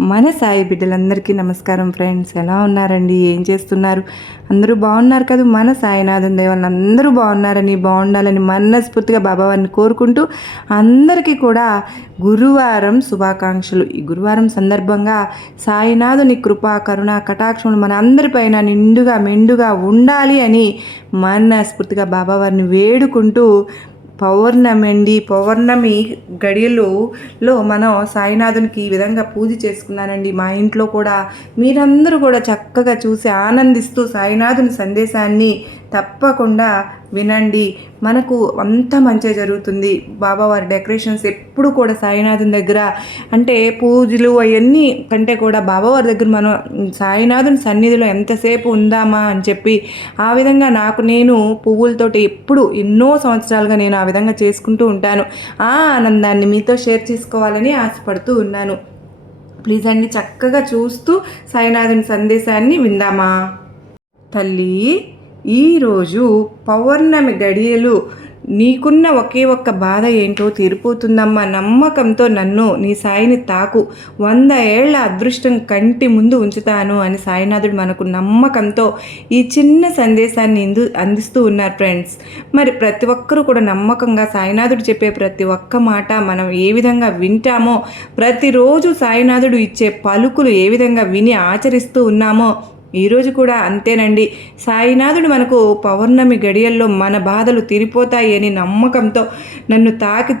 మన సాయి బిడ్డలందరికీ నమస్కారం ఫ్రెండ్స్. ఎలా ఉన్నారండి? ఏం చేస్తున్నారు? అందరూ బాగున్నారు కదా? మన సాయినాథం దేవాలను అందరూ బాగున్నారని బాగుండాలని మనస్ఫూర్తిగా బాబావారిని కోరుకుంటూ అందరికీ కూడా గురువారం శుభాకాంక్షలు. ఈ గురువారం సందర్భంగా సాయినాథుని కృప కరుణ కటాక్షములు మన అందరిపైన నిండుగా మెండుగా ఉండాలి అని మనస్ఫూర్తిగా బాబావారిని వేడుకుంటూ పౌర్ణమి అండి పౌర్ణమి గడియలులో మనం సాయినాథునికి ఈ విధంగా పూజ చేసుకున్నానండి. మా ఇంట్లో కూడా మీరందరూ కూడా చక్కగా చూసి ఆనందిస్తూ సాయినాథుని సందేశాన్ని తప్పకుండా వినండి. మనకు అంత మంచి జరుగుతుంది. బాబావారి డెకరేషన్స్ ఎప్పుడు కూడా సాయినాథుని దగ్గర. అంటే పూజలు అవన్నీ కంటే కూడా బాబావారి దగ్గర మనం సాయినాథుని సన్నిధిలో ఎంతసేపు ఉందామా అని చెప్పి ఆ విధంగా నాకు నేను పువ్వులతోటి ఎప్పుడు ఎన్నో సంవత్సరాలుగా నేను ఆ విధంగా చేసుకుంటూ ఉంటాను. ఆ ఆనందాన్ని మీతో షేర్ చేసుకోవాలని ఆశపడుతూ ఉన్నాను. ప్లీజ్ అండి చక్కగా చూస్తూ సాయినాథుని సందేశాన్ని విందామా? తల్లి ఈరోజు పౌర్ణమి గడియలు నీకున్న ఒకే ఒక్క బాధ ఏంటో తీరిపోతుందమ్మా. నమ్మకంతో నన్ను నీ సాయిని తాకు. వంద ఏళ్ళ అదృష్టం కంటి ముందు ఉంచుతాను అని సాయినాథుడు మనకు నమ్మకంతో ఈ చిన్న సందేశాన్ని ఇందు అందిస్తూ ఉన్నారు ఫ్రెండ్స్. మరి ప్రతి ఒక్కరూ కూడా నమ్మకంగా సాయినాథుడు చెప్పే ప్రతి ఒక్క మాట మనం ఏ విధంగా వింటామో ప్రతిరోజు సాయినాథుడు ఇచ్చే పలుకులు ఏ విధంగా విని ఆచరిస్తూ ఉన్నామో ఈరోజు కూడా అంతేనండి. సాయినాథుడు మనకు పౌర్ణమి గడియల్లో మన బాధలు తీరిపోతాయి అని నమ్మకంతో నన్ను తాకి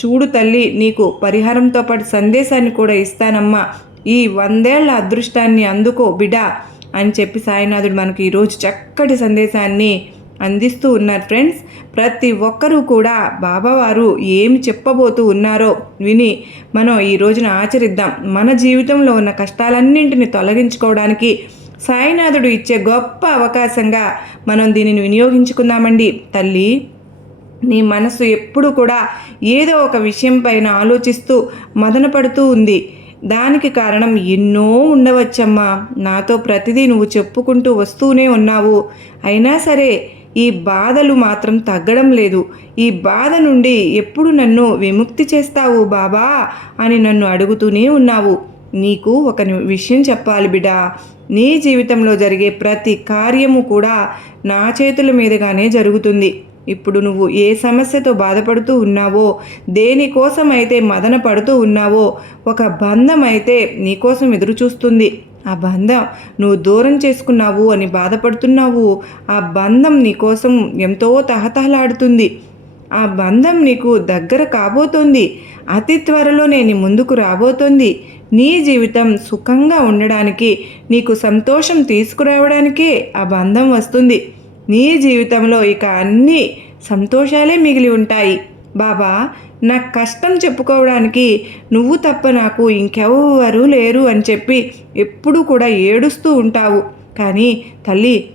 చూడు తల్లి నీకు పరిహారంతో పాటు సందేశాన్ని కూడా ఇస్తానమ్మా. ఈ వందేళ్ళ అదృష్టాన్ని అందుకో బిడా అని చెప్పి సాయినాథుడు మనకి ఈరోజు చక్కటి సందేశాన్ని అందిస్తూ ఉన్నారు ఫ్రెండ్స్. ప్రతి ఒక్కరూ కూడా బాబావారు ఏమి చెప్పబోతూ ఉన్నారో విని మనం ఈ రోజున ఆచరిద్దాం. మన జీవితంలో ఉన్న కష్టాలన్నింటిని తొలగించుకోవడానికి సాయినాథుడు ఇచ్చే గొప్ప అవకాశంగా మనం దీనిని వినియోగించుకుందామండి. తల్లి నీ మనసు ఎప్పుడు కూడా ఏదో ఒక విషయం పైన ఆలోచిస్తూ మదనపడుతూ ఉంది. దానికి కారణం ఎన్నో ఉండవచ్చమ్మా. నాతో ప్రతిదీ నువ్వు చెప్పుకుంటూ వస్తూనే ఉన్నావు. అయినా సరే ఈ బాధలు మాత్రం తగ్గడం లేదు. ఈ బాధ నుండి ఎప్పుడు నన్ను విముక్తి చేస్తావు బాబా అని నన్ను అడుగుతూనే ఉన్నావు. నీకు ఒక విషయం చెప్పాలి బిడా నీ జీవితంలో జరిగే ప్రతి కార్యము కూడా నా చేతుల మీదుగానే జరుగుతుంది. ఇప్పుడు నువ్వు ఏ సమస్యతో బాధపడుతూ ఉన్నావో దేనికోసం అయితే మదన పడుతూ ఉన్నావో ఒక బంధం అయితే నీకోసం ఎదురు చూస్తుంది ఆ బంధం నువ్వు దూరం చేసుకున్నావు అని బాధపడుతున్నావు. ఆ బంధం నీకోసం ఎంతో తహతహలాడుతుంది. ఆ బంధం నీకు దగ్గర కాబోతోంది. అతి త్వరలో నేను ముందుకు రాబోతోంది. నీ జీవితం సుఖంగా ఉండడానికి నీకు సంతోషం తీసుకురావడానికే ఆ బంధం వస్తుంది. నీ జీవితంలో ఇక అన్ని సంతోషాలే మిగిలి ఉంటాయి. బాబా నా కష్టం చెప్పుకోవడానికి నువ్వు తప్ప నాకు ఇంకెవ్వరూ లేరు అని చెప్పి ఎప్పుడూ కూడా ఏడుస్తూ ఉంటావు. కానీ తల్లి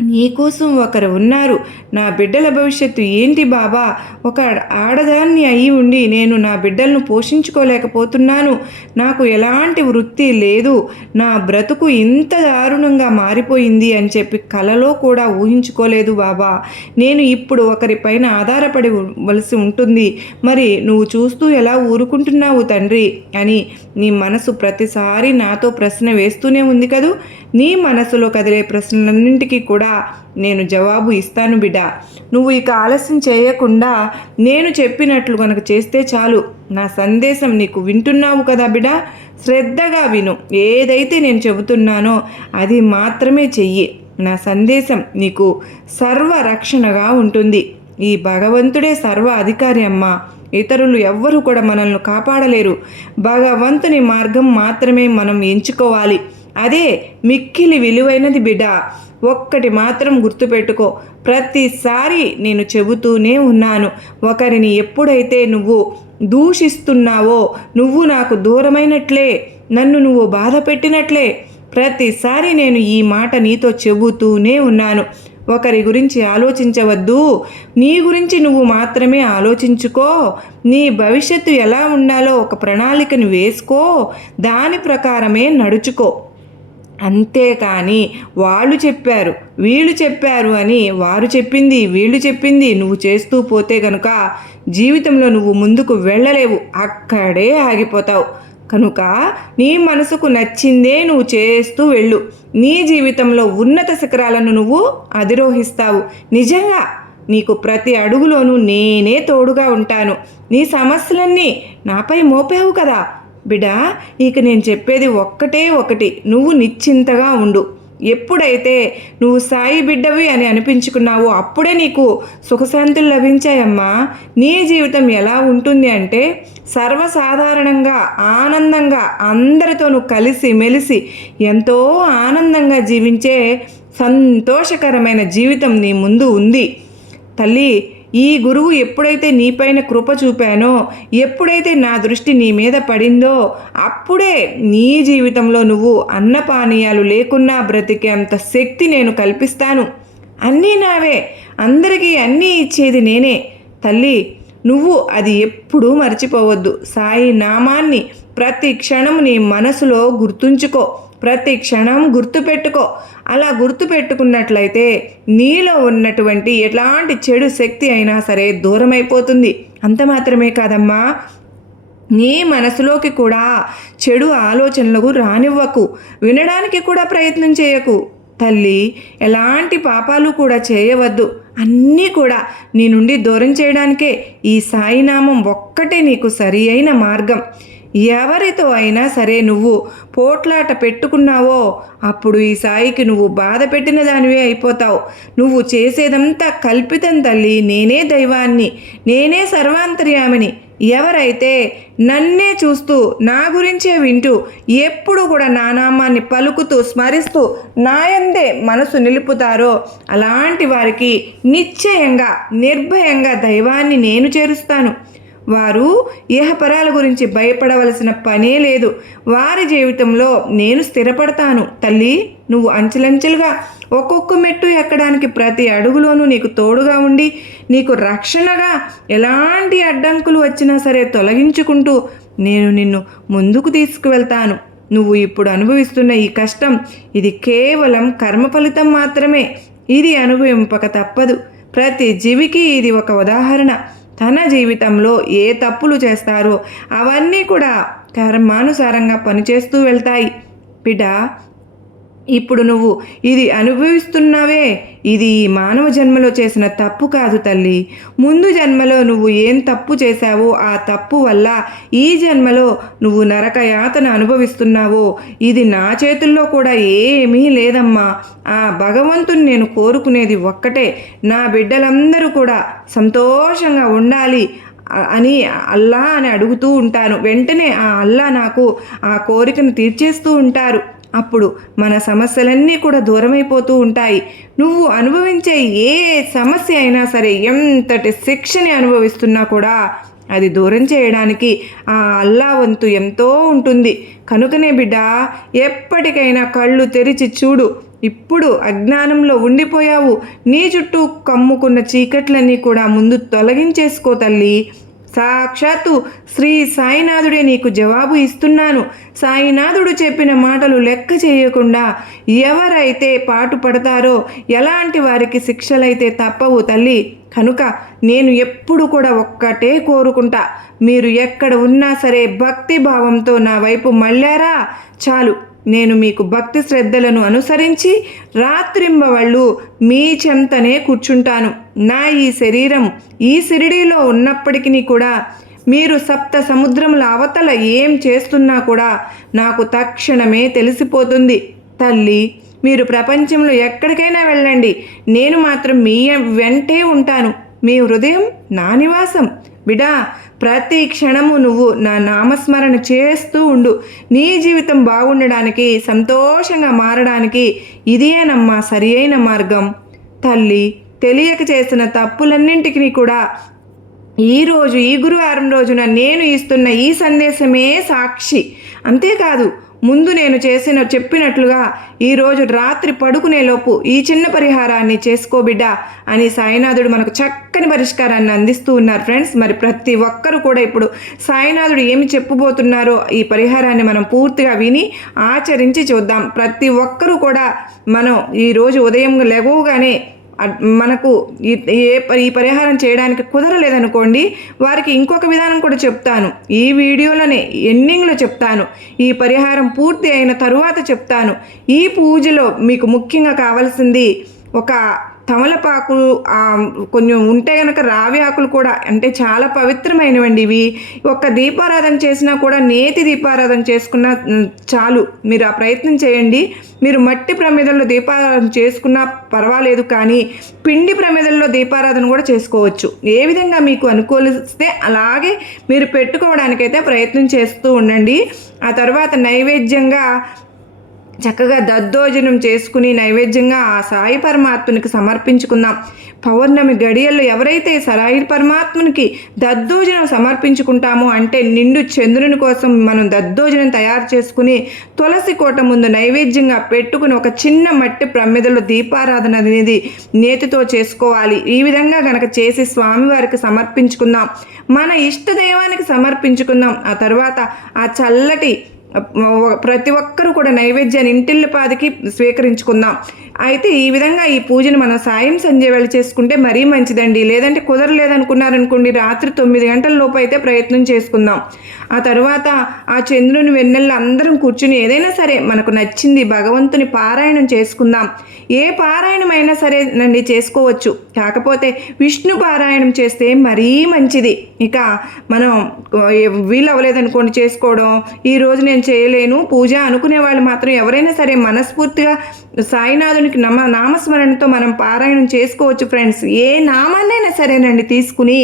నీకోసం ఒకరు ఉన్నారు. నా బిడ్డల భవిష్యత్తు ఏంటి బాబా? ఒక ఆడదాన్ని అయి ఉండి నేను నా బిడ్డలను పోషించుకోలేకపోతున్నాను. నాకు ఎలాంటి వృత్తి లేదు. నా బ్రతుకు ఇంత దారుణంగా మారిపోయింది అని చెప్పి కలలో కూడా ఊహించుకోలేదు బాబా. నేను ఇప్పుడు ఒకరిపైన ఆధారపడి వలసి ఉంటుంది. మరి నువ్వు చూస్తూ ఎలా ఊరుకుంటున్నావు తండ్రి? అని నీ మనసు ప్రతిసారి నాతో ప్రశ్న వేస్తూనే ఉంది కదూ? నీ మనసులో కదిలే ప్రశ్నలన్నింటికీ కూడా నేను జవాబు ఇస్తాను బిడ్డ. నువ్వు ఇక ఆలస్యం చేయకుండా నేను చెప్పినట్లు కనుక చేస్తే చాలు. నా సందేశం నీకు వింటున్నావు కదా బిడ్డ? శ్రద్ధగా విను. ఏదైతే నేను చెబుతున్నానో అది మాత్రమే చెయ్యి. నా సందేశం నీకు సర్వ రక్షణగా ఉంటుంది. ఈ భగవంతుడే సర్వ అధికారి అమ్మ. ఇతరులు ఎవ్వరూ కూడా మనల్ని కాపాడలేరు. భగవంతుని మార్గం మాత్రమే మనం ఎంచుకోవాలి. అదే మిక్కిలి విలువైనది బిడ్డ. ఒక్కటి మాత్రం గుర్తుపెట్టుకో ప్రతిసారి నేను చెబుతూనే ఉన్నాను. ఒకరిని ఎప్పుడైతే నువ్వు దూషిస్తున్నావో నువ్వు నాకు దూరమైనట్లే నన్ను నువ్వు బాధ పెట్టినట్లే ప్రతిసారి నేను ఈ మాట నీతో చెబుతూనే ఉన్నాను. ఒకరి గురించి ఆలోచించవద్దు. నీ గురించి నువ్వు మాత్రమే ఆలోచించుకో. నీ భవిష్యత్తు ఎలా ఉండాలో ఒక ప్రణాళికను వేసుకో. దాని ప్రకారమే నడుచుకో. అంతేకాని వాళ్ళు చెప్పారు వీళ్ళు చెప్పారు అని వారు చెప్పింది వీళ్ళు చెప్పింది నువ్వు చేస్తూ పోతే గనుక జీవితంలో నువ్వు ముందుకు వెళ్ళలేవు అక్కడే ఆగిపోతావు. కనుక నీ మనసుకు నచ్చిందే నువ్వు చేస్తూ వెళ్ళు. నీ జీవితంలో ఉన్నత శిఖరాలను నువ్వు అధిరోహిస్తావు. నిజంగా నీకు ప్రతి అడుగులోనూ నేనే తోడుగా ఉంటాను. నీ సమస్యలన్నీ నాపై మోపావు కదా. బిడా ఇక నేను చెప్పేది ఒక్కటే ఒకటి. నువ్వు నిశ్చింతగా ఉండు. ఎప్పుడైతే నువ్వు సాయి బిడ్డవి అని అనిపించుకున్నావో అప్పుడే నీకు సుఖశాంతులు లభించాయమ్మా. నీ జీవితం ఎలా ఉంటుంది అంటే సర్వసాధారణంగా ఆనందంగా అందరితో నువ్వు కలిసి మెలిసి ఎంతో ఆనందంగా జీవించే సంతోషకరమైన జీవితం నీ ముందు ఉంది. తల్లి ఈ గురువు ఎప్పుడైతే నీపైన కృప చూపానో ఎప్పుడైతే నా దృష్టి నీ మీద పడిందో అప్పుడే నీ జీవితంలో నువ్వు అన్నపానీయాలు లేకున్నా బ్రతికే అంత శక్తి నేను కల్పిస్తాను. అన్నీ నావే. అందరికీ అన్నీ ఇచ్చేది నేనే. తల్లి నువ్వు అది ఎప్పుడూ మర్చిపోవద్దు. సాయి నామాన్ని ప్రతి క్షణం నీ మనసులో గుర్తుంచుకో. ప్రతి క్షణం గుర్తుపెట్టుకో. అలా గుర్తుపెట్టుకున్నట్లయితే నీలో ఉన్నటువంటి ఎలాంటి చెడు శక్తి అయినా సరే దూరమైపోతుంది. అంత మాత్రమే కాదమ్మా. నీ మనసులోకి కూడా చెడు ఆలోచనలకు రానివ్వకు. వినడానికి కూడా ప్రయత్నం చేయకు. తల్లి ఎలాంటి పాపాలు కూడా చేయవద్దు. అన్నీ కూడా నీ నుండి దూరం చేయడానికే ఈ సాయినామం ఒక్కటే నీకు సరి అయిన మార్గం. ఎవరితో అయినా సరే నువ్వు పోట్లాట పెట్టుకున్నావో అప్పుడు ఈ సాయికి నువ్వు బాధ పెట్టిన దానివే అయిపోతావు. నువ్వు చేసేదంతా కల్పితం తల్లి నేనే దైవాన్ని నేనే సర్వాంతర్యామిని. ఎవరైతే నన్నే చూస్తూ నా గురించే వింటూ ఎప్పుడు కూడా నా నామాన్ని పలుకుతూ స్మరిస్తూ నాయందే మనసు నిలుపుతారో అలాంటి వారికి నిశ్చయంగా నిర్భయంగా దైవాన్ని నేను చేరుస్తాను. వారు ఇహపరాల గురించి భయపడవలసిన పనే లేదు. వారి జీవితంలో నేను స్థిరపడతాను. తల్లి నువ్వు అంచెలంచెలుగా ఒక్కొక్క మెట్టు ఎక్కడానికి ప్రతి అడుగులోనూ నీకు తోడుగా ఉండి నీకు రక్షణగా ఎలాంటి అడ్డంకులు వచ్చినా సరే తొలగించుకుంటూ నేను నిన్ను ముందుకు తీసుకువెళ్తాను. నువ్వు ఇప్పుడు అనుభవిస్తున్న ఈ కష్టం ఇది కేవలం కర్మ ఫలితం మాత్రమే. ఇది అనుభవింపక తప్పదు. ప్రతి జీవికి ఇది ఒక ఉదాహరణ. తన జీవితంలో ఏ తప్పులు చేస్తారో అవన్నీ కూడా కర్మానుసారంగా పనిచేస్తూ వెళ్తాయి. బిడ్డ ఇప్పుడు నువ్వు ఇది అనుభవిస్తున్నావే ఇది ఈ మానవ జన్మలో చేసిన తప్పు కాదు తల్లి. ముందు జన్మలో నువ్వు ఏం తప్పు చేశావో ఆ తప్పు వల్ల ఈ జన్మలో నువ్వు నరక యాతన అనుభవిస్తున్నావో ఇది నా చేతుల్లో కూడా ఏమీ లేదమ్మా. ఆ భగవంతుని నేను కోరుకునేది ఒక్కటే నా బిడ్డలందరూ కూడా సంతోషంగా ఉండాలి అని అల్లా అని అడుగుతూ ఉంటాను. వెంటనే ఆ అల్లా నాకు ఆ కోరికను తీర్చేస్తూ ఉంటారు. అప్పుడు మన సమస్యలన్నీ కూడా దూరమైపోతూ ఉంటాయి. నువ్వు అనుభవించే ఏ సమస్య అయినా సరే ఎంతటి శిక్షని అనుభవిస్తున్నా కూడా అది దూరం చేయడానికి ఆ అల్లా వంతు ఎంతో ఉంటుంది. కనుకనే బిడ్డ ఎప్పటికైనా కళ్ళు తెరిచి చూడు. ఇప్పుడు అజ్ఞానంలో ఉండిపోయావు. నీ చుట్టూ కమ్ముకున్న చీకట్లన్నీ కూడా ముందు తొలగించేసుకో తల్లి. సాక్షాత్తు శ్రీ సాయినాథుడే నీకు జవాబు ఇస్తున్నాను. సాయినాథుడు చెప్పిన మాటలు లెక్క చేయకుండా ఎవరైతే పాటు పడతారో ఎలాంటి వారికి శిక్షలైతే తప్పవు తల్లి. కనుక నేను ఎప్పుడు కూడా ఒక్కటే కోరుకుంటా మీరు ఎక్కడ ఉన్నా సరే భక్తి భావంతో నా వైపు మళ్ళారా? చాలు. నేను మీకు భక్తి శ్రద్ధలను అనుసరించి రాత్రింబవళ్ళు మీ చెంతనే కూర్చుంటాను. నా ఈ శరీరం ఈ సిరిడిలో ఉన్నప్పటికీ కూడా మీరు సప్త సముద్రముల అవతల ఏం చేస్తున్నా కూడా నాకు తక్షణమే తెలిసిపోతుంది. తల్లి మీరు ప్రపంచంలో ఎక్కడికైనా వెళ్ళండి. నేను మాత్రం మీ వెంటే ఉంటాను. మీ హృదయం నా నివాసం. బిడా ప్రతి క్షణము నువ్వు నా నామస్మరణ చేస్తూ ఉండు. నీ జీవితం బాగుండడానికి సంతోషంగా మారడానికి ఇదేనమ్మా సరి అయిన మార్గం. తల్లి తెలియక చేసిన తప్పులన్నింటికి కూడా ఈరోజు ఈ గురువారం రోజున నేను ఇస్తున్న ఈ సందేశమే సాక్షి. అంతేకాదు ముందు నేను చేసిన చెప్పినట్లుగా ఈరోజు రాత్రి పడుకునేలోపు ఈ చిన్న పరిహారాన్ని చేసుకోబిడ్డ అని సాయినాథుడు మనకు చక్కని పరిష్కారాన్ని అందిస్తూ ఉన్నారు ఫ్రెండ్స్. మరి ప్రతి ఒక్కరు కూడా ఇప్పుడు సాయినాథుడు ఏమి చెప్పబోతున్నారో ఈ పరిహారాన్ని మనం పూర్తిగా విని ఆచరించి చూద్దాం. ప్రతి ఒక్కరూ కూడా మనం ఈరోజు ఉదయం లెగవగానే మనకు ఈ ఏ ఈ పరిహారం చేయడానికి కుదరలేదనుకోండి వారికి ఇంకొక విధానం కూడా చెప్తాను. ఈ వీడియోలోనే ఎండింగ్లో చెప్తాను. ఈ పరిహారం పూర్తి అయిన తరువాత చెప్తాను. ఈ పూజలో మీకు ముఖ్యంగా కావాల్సింది ఒక తమలపాకు కొంచెం ఉంటే కనుక రావి ఆకులు కూడా అంటే చాలా పవిత్రమైనవండి ఇవి. ఒక్క దీపారాధన చేసినా కూడా నేతి దీపారాధన చేసుకున్నా చాలు. మీరు ఆ ప్రయత్నం చేయండి. మీరు మట్టి ప్రమిదల్లో దీపారాధన చేసుకున్నా పర్వాలేదు కానీ పిండి ప్రమిదల్లో దీపారాధన కూడా చేసుకోవచ్చు. ఏ విధంగా మీకు అనుకూలిస్తే అలాగే మీరు పెట్టుకోవడానికైతే ప్రయత్నం చేస్తూ ఉండండి. ఆ తర్వాత నైవేద్యంగా చక్కగా దద్దోజనం చేసుకుని నైవేద్యంగా ఆ సాయి పరమాత్మునికి సమర్పించుకుందాం. పౌర్ణమి గడియల్లో ఎవరైతే సాయి పరమాత్మునికి దద్దోజనం సమర్పించుకుంటామో అంటే నిండు చంద్రుని కోసం మనం దద్దోజనం తయారు చేసుకుని తులసి కోట ముందు నైవేద్యంగా పెట్టుకుని ఒక చిన్న మట్టి ప్రమిదలో దీపారాధన అనేది నేతితో చేసుకోవాలి. ఈ విధంగా గనక చేసి స్వామివారికి సమర్పించుకుందాం. మన ఇష్ట దైవానికి సమర్పించుకుందాం. ఆ తర్వాత ఆ చల్లటి ప్రతి ఒక్కరూ కూడా నైవేద్యాన్ని ఇంటిల్లిపాదికి స్వీకరించుకుందాం. అయితే ఈ విధంగా ఈ పూజను మనం సాయం సంధ్య వేళ చేసుకుంటే మరీ మంచిదండి. లేదంటే కుదరలేదనుకున్నారనుకోండి రాత్రి తొమ్మిది గంటల లోపు అయితే ప్రయత్నం చేసుకుందాం. ఆ తర్వాత ఆ చంద్రుని వెన్నెల్లో అందరం కూర్చుని ఏదైనా సరే మనకు నచ్చింది భగవంతుని పారాయణం చేసుకుందాం. ఏ పారాయణమైనా సరే నండి చేసుకోవచ్చు. కాకపోతే విష్ణు పారాయణం చేస్తే మరీ మంచిది. ఇక మనం వీలు అవ్వలేదనుకోండి చేసుకోవడం. ఈ రోజు నేను చేయలేను. పూజ అనుకునే వాళ్ళు మాత్రం ఎవరైనా సరే మనస్ఫూర్తిగా సాయినాథునికి నమ నామస్మరణతో మనం పారాయణం చేసుకోవచ్చు ఫ్రెండ్స్ ఏ నామాన్నైనా సరేనండి తీసుకుని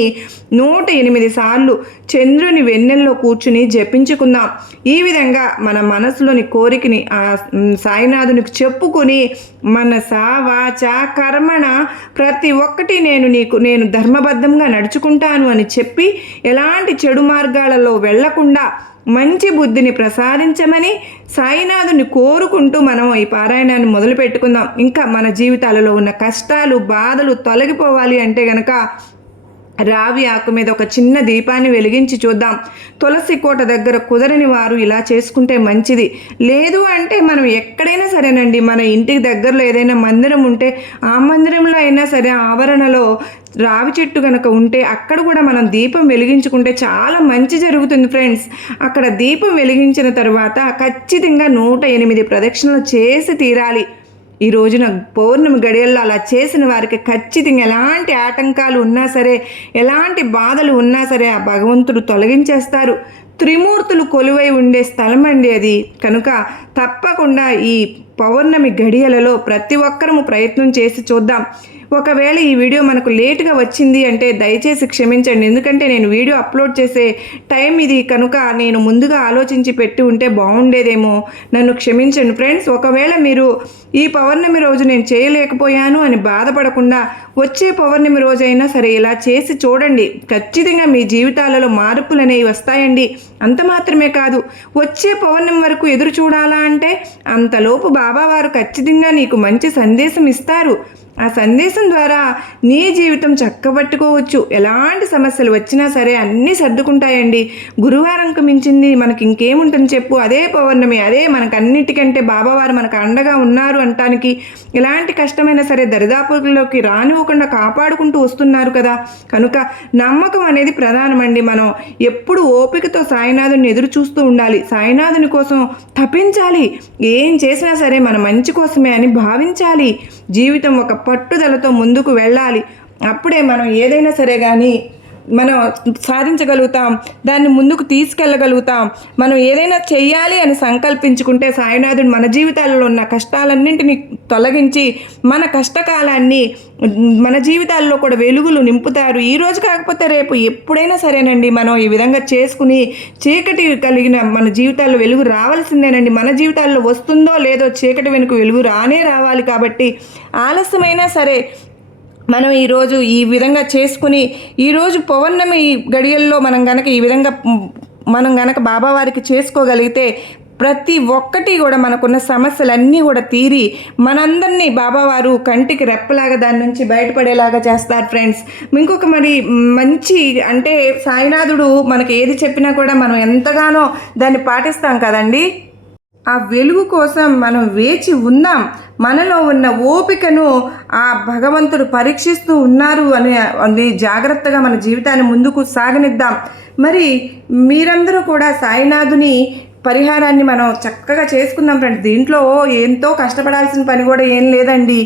నూట ఎనిమిది సార్లు చంద్రుని వెన్నెల్లో కూర్చుని జపించుకుందాం. ఈ విధంగా మన మనసులోని కోరికని ఆ సాయినాథునికి చెప్పుకొని మనస వాచ కర్మణ ప్రతి ఒక్కటి నేను నీకు నేను ధర్మబద్ధంగా నడుచుకుంటాను అని చెప్పి ఎలాంటి చెడు మార్గాలలో వెళ్ళకుండా మంచి బుద్ధిని ప్రసాదించమని సాయినాథుని కోరుకుంటూ మనం ఈ పారాయణాన్ని మొదలు పెట్టుకుందాం ఇంకా మన జీవితాలలో ఉన్న కష్టాలు బాధలు తొలగిపోవాలి అంటే గనక రావి ఆకు మీద ఒక చిన్న దీపాన్ని వెలిగించి చూద్దాం. తులసి కోట దగ్గర కుదరని వారు ఇలా చేసుకుంటే మంచిది. లేదు అంటే మనం ఎక్కడైనా సరేనండి మన ఇంటికి దగ్గరలో ఏదైనా మందిరం ఉంటే ఆ మందిరంలో అయినా సరే ఆవరణలో రావి చెట్టు కనుక ఉంటే అక్కడ కూడా మనం దీపం వెలిగించుకుంటే చాలా మంచి జరుగుతుంది ఫ్రెండ్స్. అక్కడ దీపం వెలిగించిన తర్వాత ఖచ్చితంగా నూట ఎనిమిది ప్రదక్షిణలు చేసి తీరాలి. ఈ రోజున పౌర్ణమి గడియల్లో అలా చేసిన వారికి ఖచ్చితంగా ఎలాంటి ఆటంకాలు ఉన్నా సరే ఎలాంటి బాధలు ఉన్నా సరే ఆ భగవంతుడు తొలగించేస్తారు. త్రిమూర్తులు కొలువై ఉండే స్థలం అండి అది. కనుక తప్పకుండా ఈ పౌర్ణమి గడియలలో ప్రతి ఒక్కరము ప్రయత్నం చేసి చూద్దాం. ఒకవేళ ఈ వీడియో మనకు లేటుగా వచ్చింది అంటే దయచేసి క్షమించండి. ఎందుకంటే నేను వీడియో అప్లోడ్ చేసే టైం ఇది కనుక నేను ముందుగా ఆలోచించి పెట్టి ఉంటే బాగుండేదేమో. నన్ను క్షమించండి ఫ్రెండ్స్. ఒకవేళ మీరు ఈ పౌర్ణమి రోజు నేను చేయలేకపోయాను అని బాధపడకుండా వచ్చే పౌర్ణమి రోజైనా సరే ఇలా చేసి చూడండి. ఖచ్చితంగా మీ జీవితాలలో మార్పులు అనేవి వస్తాయండి. అంత మాత్రమే కాదు వచ్చే పౌర్ణమి వరకు ఎదురు చూడాలా అంటే అంతలోపు బాబావారు ఖచ్చితంగా నీకు మంచి సందేశం ఇస్తారు. ఆ సందేశం ద్వారా నీ జీవితం చక్కబట్టుకోవచ్చు. ఎలాంటి సమస్యలు వచ్చినా సరే అన్నీ సర్దుకుంటాయండి. గురువారంకు మించింది మనకి ఇంకేముంటుంది చెప్పు. అదే పౌర్ణమి అదే మనకు అన్నిటికంటే బాబావారు మనకు అండగా ఉన్నారు అంటానికి ఎలాంటి కష్టమైనా సరే దరిదాపుల్లోకి రానివ్వకుండా కాపాడుకుంటూ వస్తున్నారు కదా. కనుక నమ్మకం అనేది ప్రధానమండి మనం ఎప్పుడు ఓపికతో సాయినాథుని ఎదురు చూస్తూ ఉండాలి. సాయినాథుని కోసం తపించాలి. ఏం చేసినా సరే మన మంచి కోసమే అని భావించాలి. జీవితం ఒక పట్టుదలతో ముందుకు వెళ్ళాలి. అప్పుడే మనం ఏదైనా సరే కానీ మనం సాధించగలుగుతాం దాన్ని ముందుకు తీసుకెళ్ళగలుగుతాం. మనం ఏదైనా చెయ్యాలి అని సంకల్పించుకుంటే సాయినాథుడు మన జీవితాలలో ఉన్న కష్టాలన్నింటినీ తొలగించి మన కష్టకాలాన్ని మన జీవితాల్లో కూడా వెలుగులు నింపుతారు. ఈ రోజు కాకపోతే రేపు ఎప్పుడైనా సరేనండి. మనం ఈ విధంగా చేసుకుని చీకటి కలిగిన మన జీవితాల్లో వెలుగు రావాల్సిందేనండి. మన జీవితాల్లో వస్తుందో లేదో చీకటి వెనుక వెలుగు రానే రావాలి కాబట్టి ఆలస్యమైనా సరే మనం ఈరోజు ఈ విధంగా చేసుకుని ఈరోజు పౌర్ణమి గడియల్లో మనం గనక ఈ విధంగా మనం గనక బాబావారికి చేసుకోగలిగితే ప్రతి ఒక్కటి కూడా మనకున్న సమస్యలన్నీ కూడా తీరి మనందరినీ బాబావారు కంటికి రెప్పలాగా దాని నుంచి బయటపడేలాగా చేస్తారు ఫ్రెండ్స్. ఇంకొక మరి మంచి అంటే సాయినాథుడు మనకి ఏది చెప్పినా కూడా మనం ఎంతగానో దాన్ని పాటిస్తాం కదండీ? ఆ వెలుగు కోసం మనం వేచి ఉందాం మనలో ఉన్న ఓపికను ఆ భగవంతుడు పరీక్షిస్తూ ఉన్నారు అని అని జాగ్రత్తగా మన జీవితాన్ని ముందుకు సాగనిద్దాం. మరి మీరందరూ కూడా సాయినాథుని పరిహారాన్ని మనం చక్కగా చేసుకుందాం ఫ్రెండ్స్. దీంట్లో ఎంతో కష్టపడాల్సిన పని కూడా ఏం లేదండి.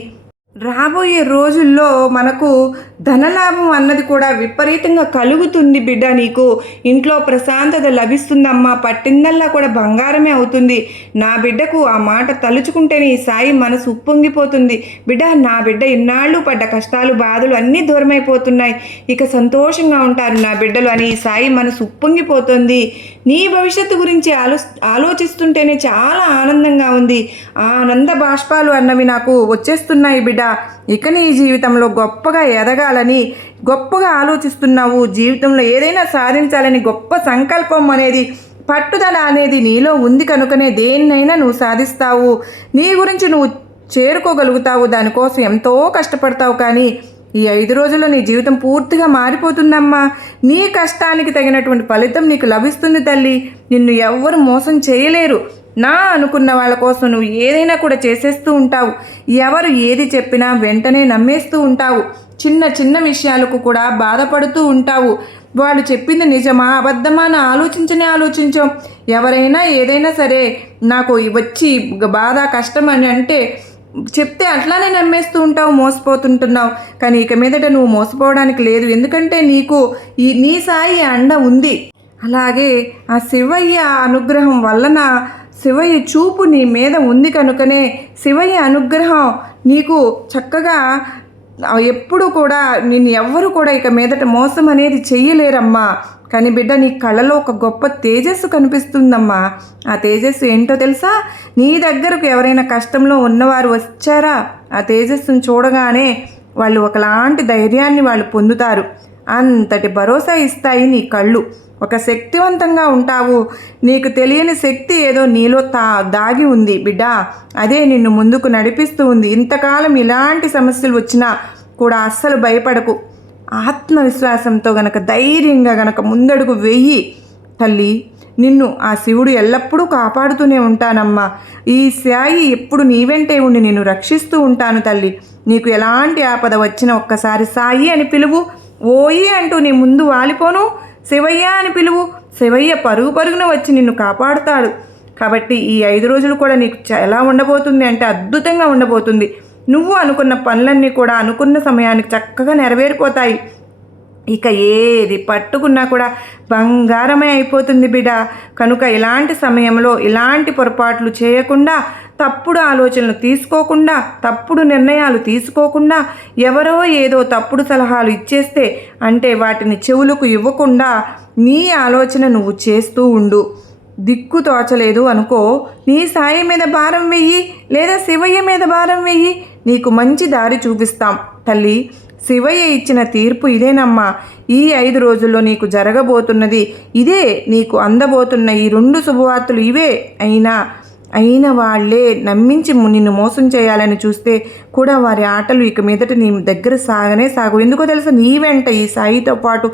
రాబోయే రోజుల్లో మనకు ధనలాభం అన్నది కూడా విపరీతంగా కలుగుతుంది బిడ్డ నీకు. ఇంట్లో ప్రశాంతత లభిస్తుందమ్మా. పట్టిందల్లా కూడా బంగారమే అవుతుంది. నా బిడ్డకు ఆ మాట తలుచుకుంటేనే ఈ సాయి మనసు ఉప్పొంగిపోతుంది. బిడ్డ నా బిడ్డ ఇన్నాళ్ళు పడ్డ కష్టాలు బాధలు అన్నీ దూరమైపోతున్నాయి. ఇక సంతోషంగా ఉంటారు నా బిడ్డలు అని ఈ సాయి మనసు ఉప్పొంగిపోతుంది. నీ భవిష్యత్తు గురించి ఆలో ఆలోచిస్తుంటేనే చాలా ఆనందంగా ఉంది. ఆ ఆనంద బాష్పాలు అన్నవి నాకు వచ్చేస్తున్నాయి బిడ్డ. ఇక నీ జీవితంలో గొప్పగా ఎదగాలని గొప్పగా ఆలోచిస్తున్నావు. జీవితంలో ఏదైనా సాధించాలని గొప్ప సంకల్పం అనేది పట్టుదల అనేది నీలో ఉంది కనుకనే దేన్నైనా నువ్వు సాధిస్తావు. నీ గురించి నువ్వు చేరుకోగలుగుతావు. దానికోసం ఎంతో కష్టపడతావు కానీ ఈ ఐదు రోజుల్లో నీ జీవితం పూర్తిగా మారిపోతుందమ్మా. నీ కష్టానికి తగినటువంటి ఫలితం నీకు లభిస్తుంది తల్లి. నిన్ను ఎవ్వరు మోసం చేయలేరు. నా అనుకున్న వాళ్ళ కోసం నువ్వు ఏదైనా కూడా చేసేస్తూ ఉంటావు. ఎవరు ఏది చెప్పినా వెంటనే నమ్మేస్తూ ఉంటావు. చిన్న చిన్న విషయాలకు కూడా బాధపడుతూ ఉంటావు. వాళ్ళు చెప్పింది నిజమా? అబద్ధమా? అని ఆలోచించనే ఆలోచించాం. ఎవరైనా ఏదైనా సరే నాకు వచ్చి బాధ కష్టం అని అంటే చెప్తే అట్లానే నమ్మేస్తూ ఉంటావు మోసపోతుంటున్నావు. కానీ ఇక మీదట నువ్వు మోసపోవడానికి లేదు. ఎందుకంటే నీకు ఈ నీ సాయి అండ ఉంది. అలాగే ఆ శివయ్య అనుగ్రహం వలన శివయ్య చూపు నీ మీద ఉంది కనుకనే శివయ్య అనుగ్రహం నీకు చక్కగా ఎప్పుడు కూడా నిన్ను ఎవ్వరు కూడా ఇక మీదట మోసం అనేది చెయ్యలేరమ్మా. కానీ బిడ్డ నీ కళ్ళలో ఒక గొప్ప తేజస్సు కనిపిస్తుందమ్మా. ఆ తేజస్సు ఏంటో తెలుసా? నీ దగ్గరకు ఎవరైనా కష్టంలో ఉన్నవారు వచ్చారా? ఆ తేజస్సును చూడగానే వాళ్ళు ఒకలాంటి ధైర్యాన్ని వాళ్ళు పొందుతారు. అంతటి భరోసా ఇస్తాయి నీ కళ్ళు. ఒక శక్తివంతంగా ఉంటావు. నీకు తెలియని శక్తి ఏదో నీలో తా దాగి ఉంది. బిడ్డ అదే నిన్ను ముందుకు నడిపిస్తూ ఉంది. ఇంతకాలం ఇలాంటి సమస్యలు వచ్చినా కూడా అస్సలు భయపడకు. ఆత్మవిశ్వాసంతో గనక ధైర్యంగా గనక ముందడుగు వెయ్యి తల్లి నిన్ను ఆ శివుడు ఎల్లప్పుడూ కాపాడుతూనే ఉంటానమ్మా. ఈ సాయి ఎప్పుడు నీ వెంటే ఉండి నిన్ను రక్షిస్తూ ఉంటాను తల్లి. నీకు ఎలాంటి ఆపద వచ్చినా ఒక్కసారి సాయి అని పిలువు. ఓయి అంటూ నీ ముందు వాలిపోను. శివయ్య అని పిలువు. శివయ్య పరుగు పరుగున వచ్చి నిన్ను కాపాడుతాడు. కాబట్టి ఈ ఐదు రోజులు కూడా నీకు చ- ఎలా ఉండబోతుంది అంటే అద్భుతంగా ఉండబోతుంది. నువ్వు అనుకున్న పనులన్నీ కూడా అనుకున్న సమయానికి చక్కగా నెరవేరిపోతాయి. ఇక ఏది పట్టుకున్నా కూడా బంగారమే అయిపోతుంది బిడ్డ కనుక ఇలాంటి సమయంలో ఇలాంటి పొరపాట్లు చేయకుండా తప్పుడు ఆలోచనలు తీసుకోకుండా తప్పుడు నిర్ణయాలు తీసుకోకుండా ఎవరో ఏదో తప్పుడు సలహాలు ఇచ్చేస్తే అంటే వాటిని చెవులకు ఇవ్వకుండా నీ ఆలోచన నువ్వు చేస్తూ ఉండు. దిక్కు తోచలేదు అనుకో నీ సాయి మీద భారం వెయ్యి లేదా శివయ్య మీద భారం వెయ్యి నీకు మంచి దారి చూపిస్తాం. తల్లి శివయ్య ఇచ్చిన తీర్పు ఇదేనమ్మా. ఈ ఐదు రోజుల్లో నీకు జరగబోతున్నది ఇదే నీకు అందబోతున్న ఈ రెండు శుభవార్తలు ఇవే అయినా అయిన వాళ్ళే నమ్మించి నిన్ను మోసం చేయాలని చూస్తే కూడా వారి ఆటలు ఇక మీదట నీ దగ్గర సాగనే సాగు. ఎందుకో తెలుసా? నీ వెంట ఈ సాయితో పాటు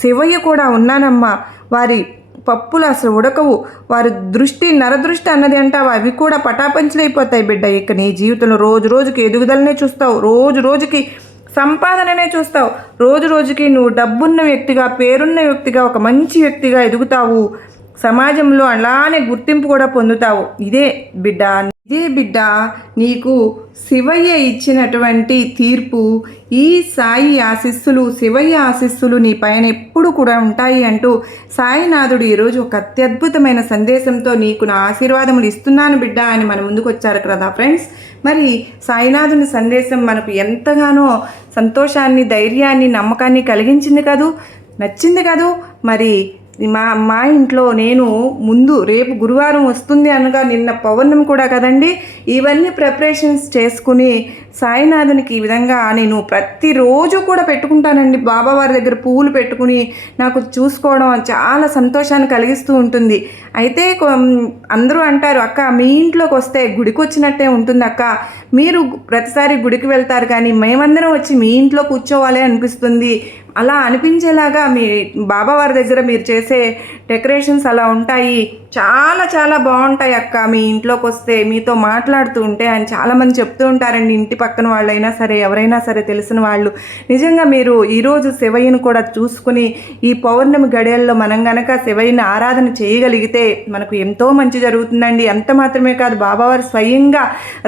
శివయ్య కూడా ఉన్నానమ్మా. వారి పప్పులు అసలు ఉడకవు. వారి దృష్టి నరదృష్టి అన్నది అంటావు? అవి కూడా పటాపంచలైపోతాయి బిడ్డ. ఇక నీ జీవితంలో రోజు రోజుకి ఎదుగుదలనే చూస్తావు. రోజు రోజుకి సంపాదననే చూస్తావు. రోజు రోజుకి నువ్వు డబ్బున్న వ్యక్తిగా పేరున్న వ్యక్తిగా ఒక మంచి వ్యక్తిగా ఎదుగుతావు. సమాజంలో అలానే గుర్తింపు కూడా పొందుతావు. ఇదే బిడ్డ ఇదే బిడ్డ నీకు శివయ్య ఇచ్చినటువంటి తీర్పు ఈ సాయి ఆశిస్సులు శివయ్య ఆశిస్సులు నీ పైన ఎప్పుడు కూడా ఉంటాయి అంటూ సాయినాథుడు ఈరోజు ఒక అత్యద్భుతమైన సందేశంతో నీకు నా ఆశీర్వాదములు ఇస్తున్నాను బిడ్డ అని మన ముందుకు వచ్చారు కదా ఫ్రెండ్స్. మరి సాయినాథుని సందేశం మనకు ఎంతగానో సంతోషాన్ని ధైర్యాన్ని నమ్మకాన్ని కలిగించింది కదూ? నచ్చింది కదూ? మరి మా మా ఇంట్లో నేను ముందు రేపు గురువారం వస్తుంది అనగా నిన్న పౌర్ణమి కూడా కదండి. ఇవన్నీ ప్రిపరేషన్స్ చేసుకుని సాయినాథునికి ఈ విధంగా నేను ప్రతిరోజు కూడా పెట్టుకుంటానండి. బాబావారి దగ్గర పువ్వులు పెట్టుకుని నాకు చూసుకోవడం చాలా సంతోషాన్ని కలిగిస్తూ ఉంటుంది. అయితే అందరూ అంటారు అక్క మీ ఇంట్లోకి వస్తే గుడికి వచ్చినట్టే ఉంటుంది అక్క. మీరు ప్రతిసారి గుడికి వెళ్తారు కానీ మేమందరం వచ్చి మీ ఇంట్లో కూర్చోవాలి అనిపిస్తుంది. అలా అనిపించేలాగా మీ బాబావారి దగ్గర మీరు చేసే డెకరేషన్స్ అలా ఉంటాయి. చాలా చాలా బాగుంటాయి అక్క మీ ఇంట్లోకి వస్తే మీతో మాట్లాడుతూ ఉంటే అని చాలామంది చెప్తూ ఉంటారండి ఇంటి పక్కన వాళ్ళైనా సరే ఎవరైనా సరే తెలిసిన వాళ్ళు నిజంగా మీరు ఈరోజు శివయ్యను కూడా చూసుకుని ఈ పౌర్ణమి గడియల్లో మనం గనక శివయ్యని ఆరాధన చేయగలిగితే మనకు ఎంతో మంచి జరుగుతుందండి. అంత మాత్రమే కాదు బాబావారు స్వయంగా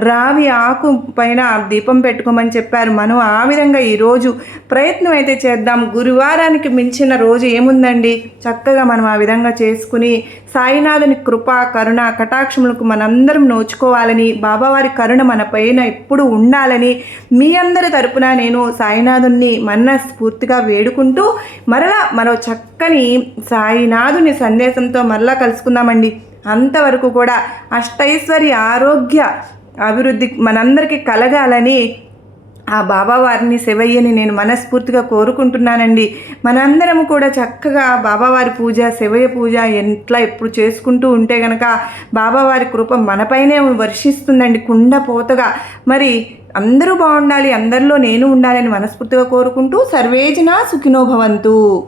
రావి ఆకు పైన దీపం పెట్టుకోమని చెప్పారు. మనం ఆ విధంగా ఈరోజు ప్రయత్నం అయితే చేద్దాం. గురువారానికి మించిన రోజు ఏముందండి? చక్కగా మనం ఆ విధంగా చేసుకుని సాయినాథుని కృప కరుణ కటాక్షములకు మనందరం నోచుకోవాలని బాబావారి కరుణ మన పైన ఎప్పుడు ఉండాలని మీ అందరి తరపున నేను సాయినాథుని మనస్ఫూర్తిగా వేడుకుంటూ మరలా మరో చక్కని సాయినాథుని సందేశంతో మరలా కలుసుకుందామండి. అంతవరకు కూడా అష్టైశ్వర్య ఆరోగ్య అభివృద్ధి మనందరికీ కలగాలని ఆ బాబా వారిని శివయ్యని నేను మనస్ఫూర్తిగా కోరుకుంటున్నానండి. మనందరం కూడా చక్కగా బాబావారి పూజ శివయ్య పూజ ఎట్లా ఎప్పుడు చేసుకుంటూ ఉంటే గనక బాబావారి కృప మనపైనే వర్షిస్తుందండి కుండ పోతగా. మరి అందరూ బాగుండాలి అందరిలో నేను ఉండాలని మనస్ఫూర్తిగా కోరుకుంటూ సర్వేజన సుఖినోభవంతు